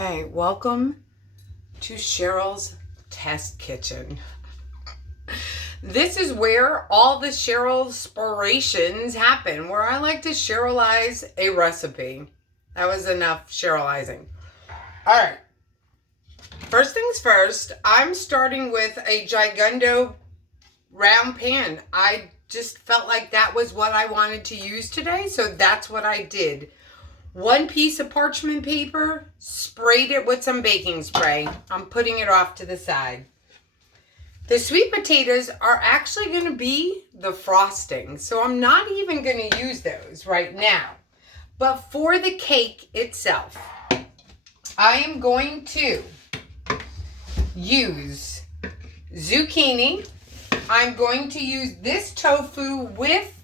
Okay, welcome to Cheryl's Test Kitchen. This is where all the Cheryl-spirations happen, where I like to Cherylize a recipe. That was enough Cherylizing. All right. First things first, I'm starting with a Gigundo round pan. I just felt like that was what I wanted to use today, so that's what I did. One piece of parchment paper, sprayed it with some baking spray. I'm putting it off to the side. The sweet potatoes are actually going to be the frosting, so I'm not even going to use those right now. But for the cake itself, I am going to use zucchini. I'm going to use this tofu with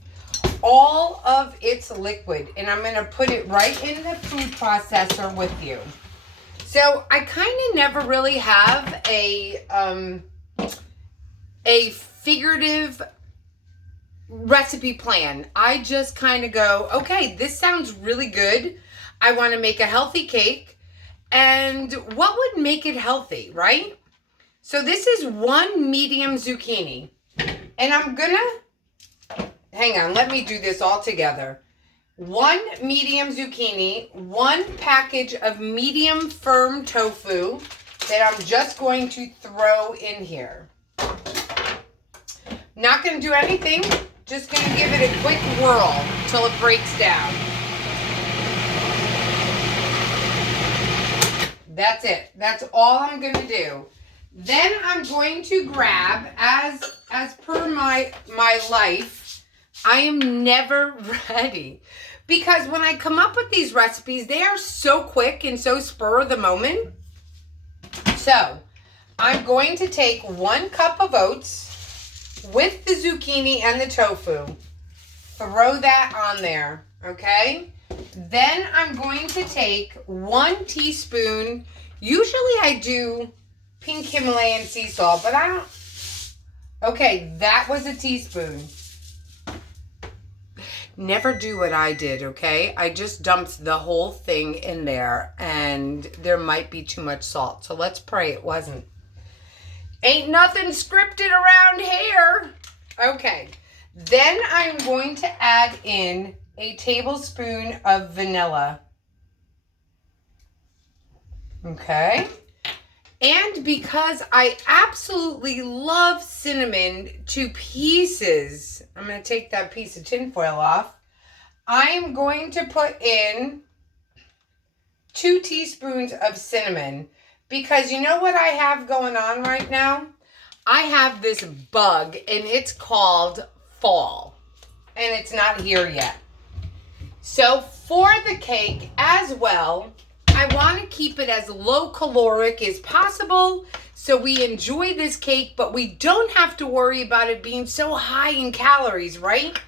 all of its liquid, and I'm going to put it right in the food processor with you. So I kind of never really have a figurative recipe plan. I just kind of go, okay, this sounds really good. I want to make a healthy cake, and what would make it healthy, right? So this is one medium zucchini, and I'm gonna hang on, let me do this all together. One medium zucchini, one package of medium firm tofu that I'm just going to throw in here. Not going to do anything, just going to give it a quick whirl till it breaks down. That's it. That's all I'm going to do. Then I'm going to grab, as per my life, I am never ready, because when I come up with these recipes, they are so quick and so spur of the moment. So I'm going to take 1 cup of oats with the zucchini and the tofu, throw that on there, okay? Then I'm going to take 1 teaspoon, usually I do pink Himalayan sea salt, but I don't, okay, that was a teaspoon. Never do what I did, okay? I just dumped the whole thing in there, and there might be too much salt. So let's pray it wasn't. Ain't nothing scripted around here. Okay. Then I'm going to add in a tablespoon of vanilla. Okay. And because I absolutely love cinnamon to pieces, I'm going to take that piece of tinfoil off. I'm going to put in 2 teaspoons of cinnamon, because you know what I have going on right now? I have this bug, and it's called fall, and it's not here yet. So for the cake as well, I want to keep it as low caloric as possible so we enjoy this cake, but we don't have to worry about it being so high in calories, right?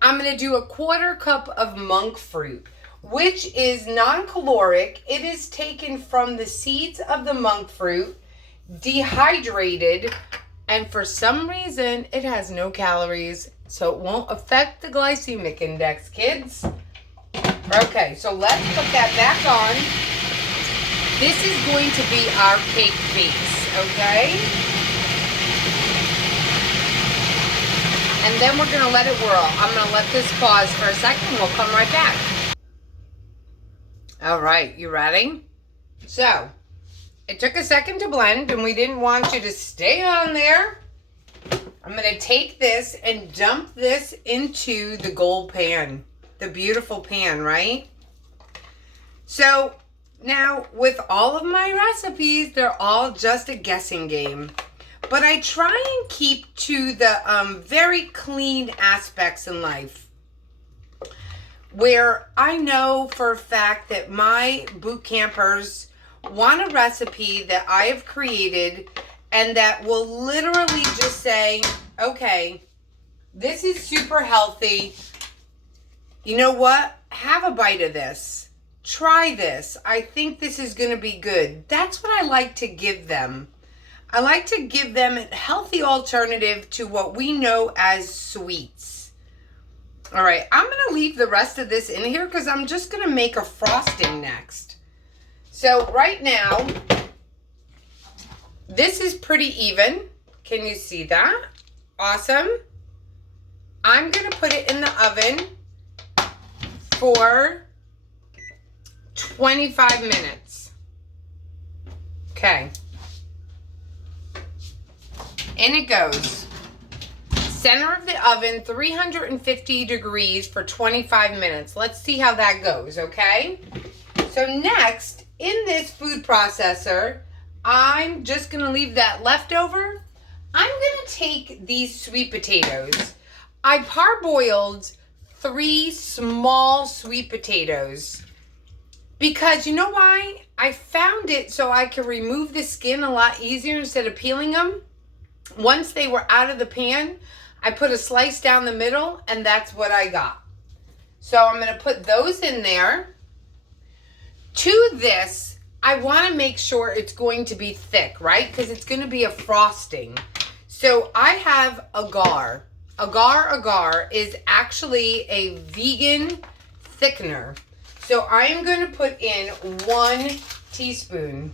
I'm going to do 1/4 cup of monk fruit, which is non-caloric. It is taken from the seeds of the monk fruit, dehydrated, and for some reason it has no calories, so it won't affect the glycemic index, kids. Okay, so let's put that back on. This is going to be our cake base, okay? And then we're going to let it whirl. I'm going to let this pause for a second. We'll come right back. All right, you ready? So, it took a second to blend, and we didn't want you to stay on there. I'm going to take this and dump this into the gold pan. The beautiful pan, right? So now with all of my recipes, they're all just a guessing game, but I try and keep to the very clean aspects in life, where I know for a fact that my boot campers want a recipe that I have created and that will literally just say, okay, this is super healthy. You know what? Have a bite of this. Try this. I think this is going to be good. That's what I like to give them. I like to give them a healthy alternative to what we know as sweets. All right, I'm going to leave the rest of this in here because I'm just going to make a frosting next. So right now, this is pretty even. Can you see that? Awesome. I'm going to put it in the oven for 25 minutes. Okay. In it goes. Center of the oven, 350 degrees for 25 minutes. Let's see how that goes, okay? So next, in this food processor, I'm just going to leave that leftover. I'm going to take these sweet potatoes. I parboiled 3 small sweet potatoes because you know why? I found it so I could remove the skin a lot easier instead of peeling them. Once they were out of the pan, I put a slice down the middle and that's what I got. So I'm going to put those in there. To this, I want to make sure it's going to be thick, right? Because it's going to be a frosting. So I have agar. Agar is actually a vegan thickener. So I am going to put in 1 teaspoon.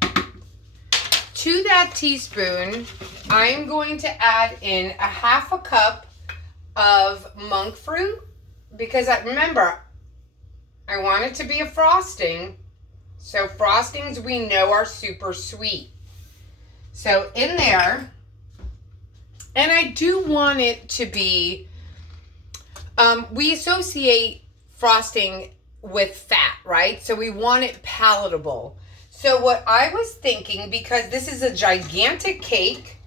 To that teaspoon, I am going to add in a 1/2 cup of monk fruit because remember, I want it to be a frosting. So frostings we know are super sweet. So in there, and I do want it to be, we associate frosting with fat, right? So we want it palatable. So what I was thinking, because this is a gigantic cake,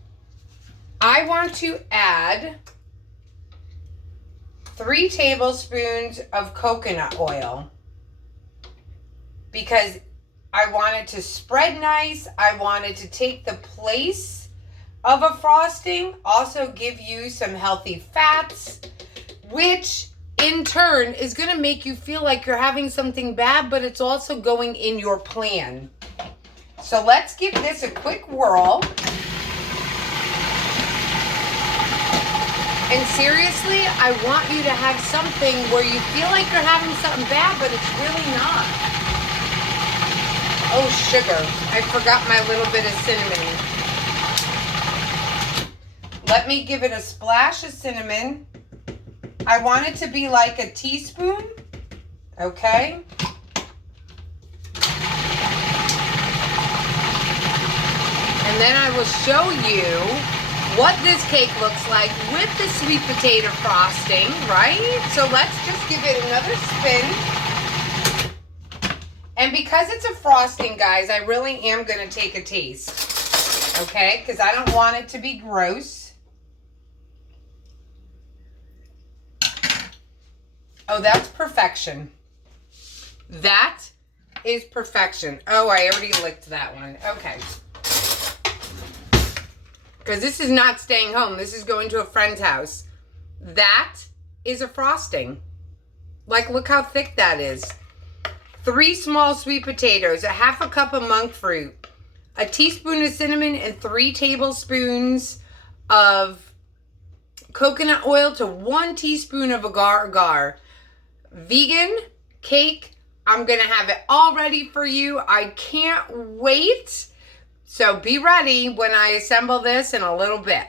I want to add 3 tablespoons of coconut oil because I want it to spread nice. I want it to take the place of a frosting, also give you some healthy fats, which in turn is going to make you feel like you're having something bad, but it's also going in your plan. So let's give this a quick whirl. And seriously, I want you to have something where you feel like you're having something bad, but it's really not. Oh, sugar. I forgot my little bit of cinnamon. Let me give it a splash of cinnamon. I want it to be like a teaspoon. Okay. And then I will show you what this cake looks like with the sweet potato frosting, right? So let's just give it another spin. And because it's a frosting, guys, I really am going to take a taste, okay? Because I don't want it to be gross. Oh, that's perfection. That is perfection. Oh, I already licked that one. Okay. Because this is not staying home. This is going to a friend's house. That is a frosting. Like, look how thick that is. 3 small sweet potatoes, a 1/2 cup of monk fruit, a teaspoon of cinnamon, and 3 tablespoons of coconut oil to 1 teaspoon of agar. Vegan cake. I'm going to have it all ready for you. I can't wait. So be ready when I assemble this in a little bit.